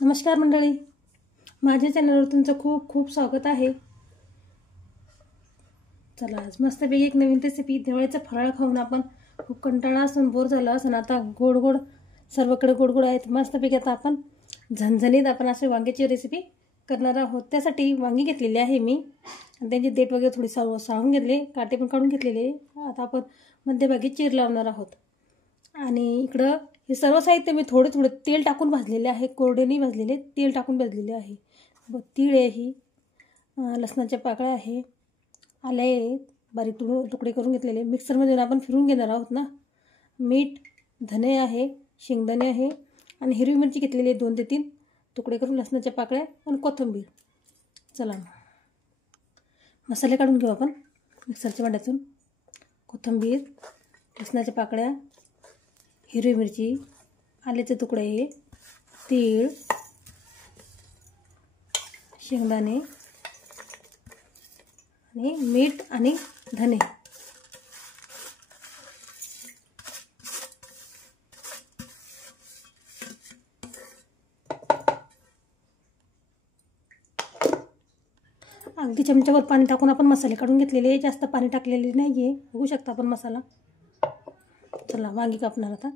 नमस्कार मंडळी, माझ्या चॅनलवर तुमचं खूप खूप स्वागत आहे। चला आज मस्तपैकी एक नवीन रेसिपी, दिवाळीचा फराळ खाऊन आपण खूप कंटाळा असून बोर झालो असून आता गोड गोड सर्वकडे गोड गोड आहेत। मस्तपैकी आता आपण झणझणीत आपण अशी वांग्याची रेसिपी करणार आहोत। त्यासाठी वांगी घेतलेली आहे मी आणि त्यांची देठ वगैरे थोडी साळून घेतले, काटे पण काढून घेतलेले। आता आपण मध्यभागी चीर लावणार आहोत आणि इकडं हे सर्व साहित्य मी थोडे थोडे तेल टाकून भाजलेले आहे, कोरडे नाही भाजलेले, तेल टाकून भाजलेले आहे। तीळ आहे, लसणाच्या पाकळ्या आहे, आले बारीक तुकडे करून घेतलेले, मिक्सरमध्ये आपण फिरून घेणार आहोत ना। मीठ, धने आहे, शेंगदाणे आहे आणि हिरवी मिरची घेतलेली आहे 2 ते 3 तुकडे करून, लसणाच्या पाकळ्या आणि कोथिंबीर। चला मसाले काढून घेऊ आपण मिक्सरच्या भांड्यातून। कोथिंबीर, लसणाच्या पाकळ्या, हिरवी मिरची, आल्याचे तुकडे, तीळ, शेंगदाणे आणि मीठ आणि धने। अगदी चमच्यावर पाणी टाकून आपण मसाले काढून घेतलेले, जास्त पाणी टाकलेले नाहीये, बघू शकता आपण मसाला। चला वांगी कापणार आता।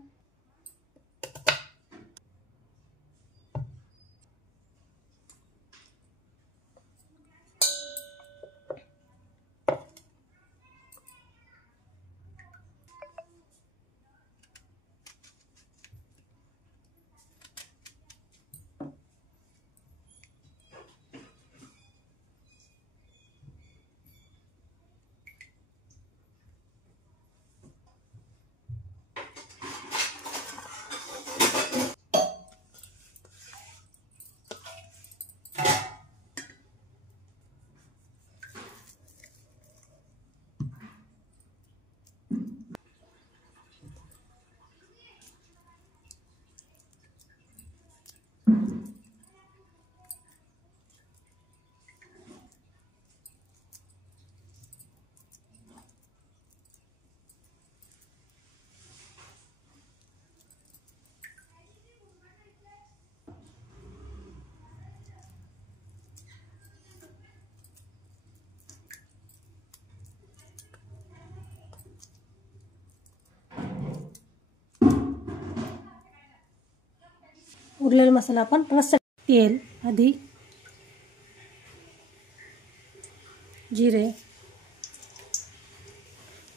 उरलेला मसाला आपण रस्सा, तेल, आधी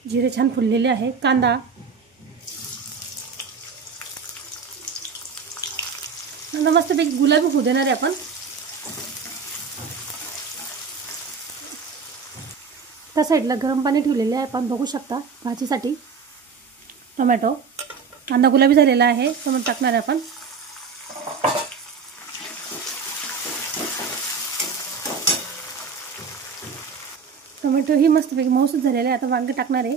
जिरे छान फुललेले आहे, कांदा मस्तपैकी गुलाबी होऊ देणार आहे आपण। त्या साईडला गरम पाणी ठेवलेले आहे आपण, बघू शकता भाजीसाठी। टोमॅटो, कांदा गुलाबी झालेला आहे, टोमॅटो टाकणार आहे आपण। टोमॅटो ही मस्तपैकी मऊसूत झालेला आहे, आता वांगे टाकणार आहे।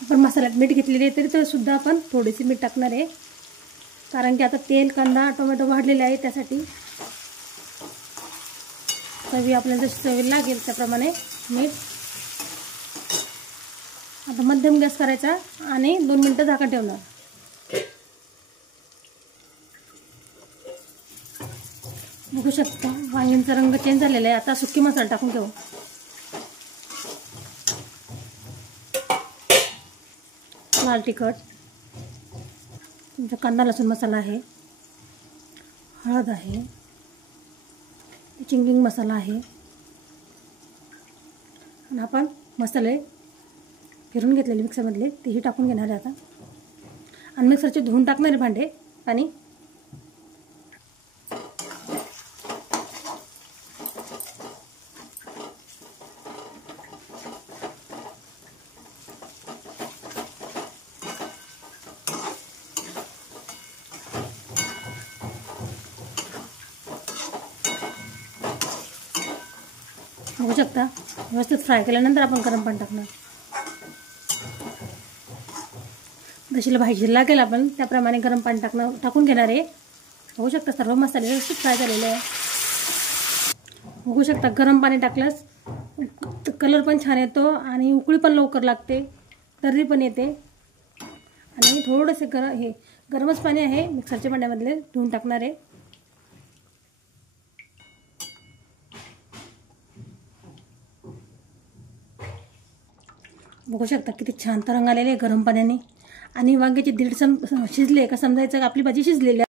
आपण मसाल्यात मीठ घेतलेले आहे तरी सुद्धा आपण थोडीशी मीठ टाकणार आहे, कारण की आता तेल, कांदा, टोमॅटो वाढलेले आहे, त्यासाठी चवी आपल्याला जशी चवी लागेल त्याप्रमाणे मीठ। आता मध्यम गॅस करायचा आणि 2 मिनिटं झाकण ठेवणार। बघू शकता वांग्यांचा रंग चेंज झालेला आहे। आता सुकी मसाला टाकून घेऊ। लाल तिखट, तुमचा कांदा लसूण मसाला आहे, हळद आहे, चिंगिंग मसाला आहे आणि आपण मसाले फिरून घेतलेले मिक्सरमधले तेही टाकून घेणार आहे आता। आणि मिक्सरचे धुवून टाकणारे भांडे पाणी। बघू शकता व्यवस्थित फ्राय केल्यानंतर आपण गरम पाणी टाकणार। जशी भाजी लागेल आपण त्याप्रमाणे गरम पाणी टाकून घेणार आहे. बघू शकता सर्व मसाले व्यवस्थित फ्राय झालेले आहे. बघू शकता गरम पाणी टाकल्यास कलर पण छान येतो आणि उकळी पण लवकर लागते, तर्री पण येते. आणि थोडेसे गरमच पाणी आहे, मिक्सरच्या भांड्यामधले धुवून टाकणार आहे. बघू शकता किती छान तरंग आलेले आहे गरम पाण्याने. आणि वांग्याचे दीड शिजले का समजायचं आपली भाजी शिजलेली आहे.